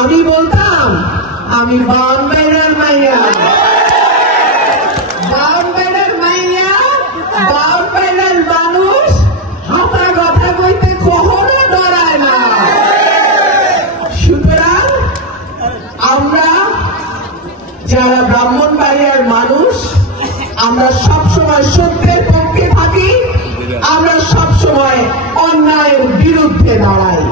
আমি বলতাম আমি বামবেড়ার মাইয়া, বামবেড়ার মাইয়া, বামবেড়ার মানুষ হাতা কথা কইতে কখনো ডরায় না। সুতরাং আমরা যারা ব্রাহ্মণবাড়িয়ার মানুষ, আমরা সবসময় সত্যের পক্ষে থাকি, আমরা সবসময় অন্যায়ের বিরুদ্ধে দাঁড়াই।